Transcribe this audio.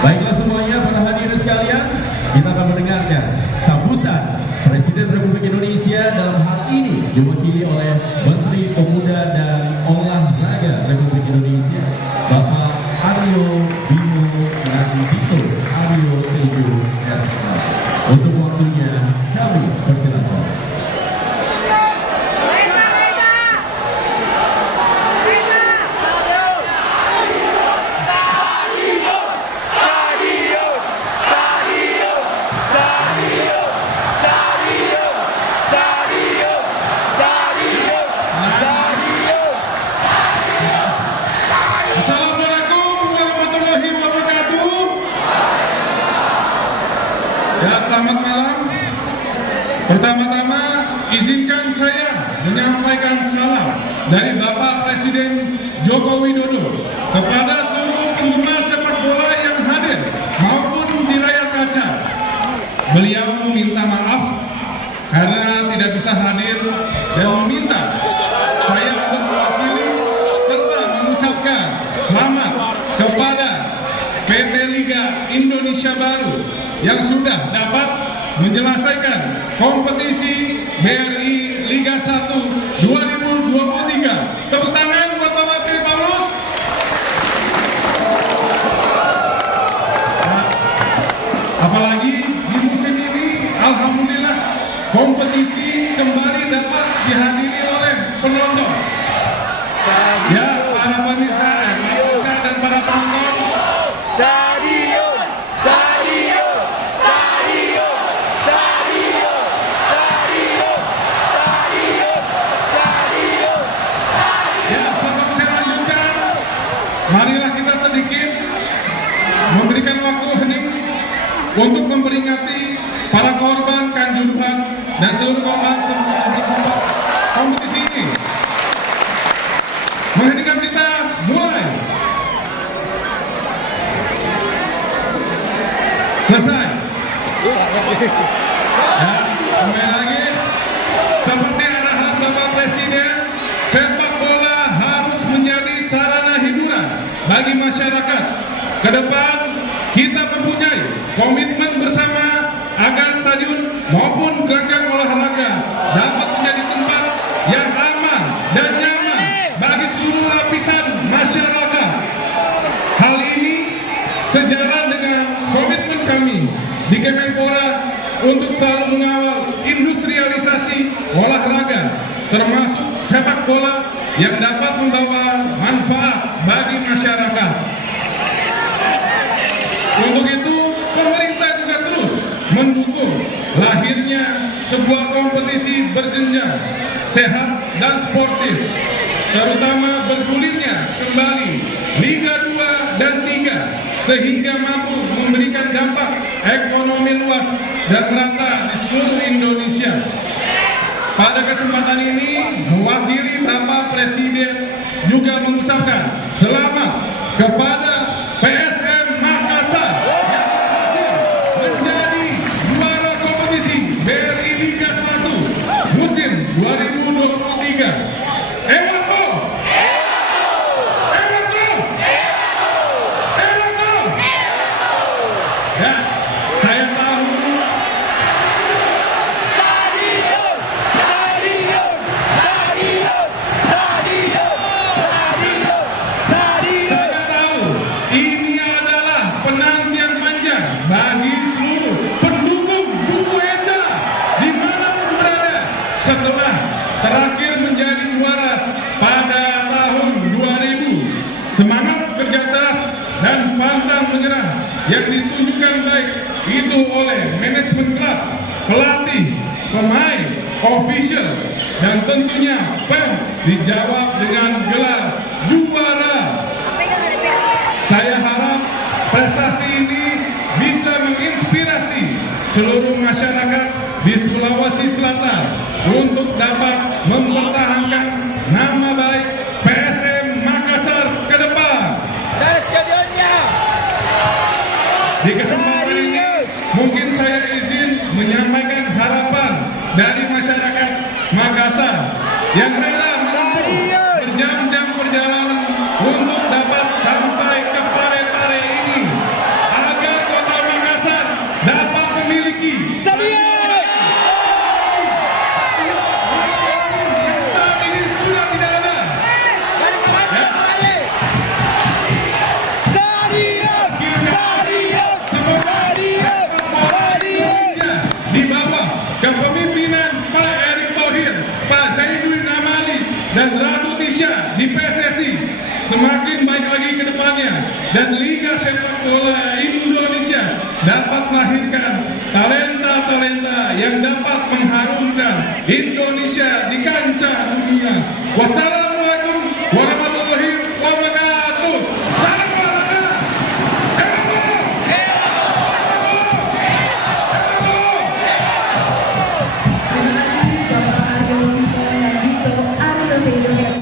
Baiklah semuanya, para hadirin sekalian, kita akan mendengarkan sambutan Presiden Republik Indonesia, dalam hal ini diwakili oleh Menteri Pemuda dan Olahraga Republik Indonesia, Bapak Aryo Bimo Nandito Aryo Tejo SH. Untuk waktunya kami persilakan. Ya, selamat malam. Pertama-tama izinkan saya menyampaikan salam dari Bapak Presiden Joko Widodo kepada seluruh penggemar sepak bola yang hadir maupun di layar kaca. Beliau meminta maaf karena tidak bisa hadir dan meminta saya untuk mewakili serta mengucapkan selamat kepada PT Liga Indonesia Baru yang sudah dapat menjelaskan kompetisi BRI Liga 1 2023. Tepuk tangan buat Bapak Firly Paulus. Apalagi di musim ini, alhamdulillah, kompetisi kembali dapat dihadiri oleh penonton. Ya, para pemirsa dan para penonton. Stadion, stadion, stadion, stadion, stadion, stadion, stadion. Ya, sebelum saya lanjutkan, marilah kita sedikit memberikan waktu hening untuk memperingati para korban Kanjuruhan dan seluruh korban sempat kompetisi ini. Mengheningkan cipta, mulai. Selesai. Ya, kembali lagi. Seperti arahan Bapak Presiden, sepak bola harus menjadi sarana hiburan bagi masyarakat. Ke depan kita mempunyai komitmen bersama agar stadion maupun gelanggang olahraga dapat menjadi tempat yang aman dan nyaman bagi seluruh lapisan masyarakat. Hal ini sejalan dengan komitmen kami di Kemenpora untuk selalu mengawal industrialisasi olahraga, termasuk sepak bola yang dapat membawa manfaat bagi masyarakat. Untuk itu, pemerintah juga terus mendukung lahirnya sebuah kompetisi berjenjang, sehat dan sportif, terutama bergulirnya kembali Liga 2 dan 3 sehingga mampu memberikan dampak ekonomi luas dan merata di seluruh Indonesia. Pada kesempatan ini, mewakili Bapak Presiden juga mengucapkan selamat kepada PSM Makassar yang berhasil menjadi juara kompetisi BRI Liga 1 musim 2023. Ya, saya tahu Stadion, stadion, stadion, stadion, stadion, stadion. saya tahu ini adalah penantian panjang bagi seluruh pendukung Juku Eja dimanapun berada setelah terakhir menjadi juara pada tahun 2000. Semangat kerja keras dan pantang menyerah yang ditunjukkan baik itu oleh manajemen klub, pelatih, pemain, official, dan tentunya fans dijawab dengan gelar juara. Saya harap prestasi ini bisa menginspirasi seluruh masyarakat di Sulawesi Selatan untuk dapat mempertahankan nama baik PSM Makassar ke depan. Dan stadionnya. Di kesempatan ini mungkin saya izin menyampaikan harapan dari masyarakat Makassar yang rela menempuh berjam-jam perjalanan untuk dapat sampai ke Parepare ini dan Ratu Tisha di PSSI semakin baik lagi ke depannya, dan Liga Sepak Bola Indonesia dapat melahirkan talenta-talenta yang dapat mengharumkan Indonesia di kancah dunia. Wassalamualaikum warahmatullahi wabarakatuh. Salam olahraga. Terima kasih Bapak Aryo Tito Nardito Aryo Tejo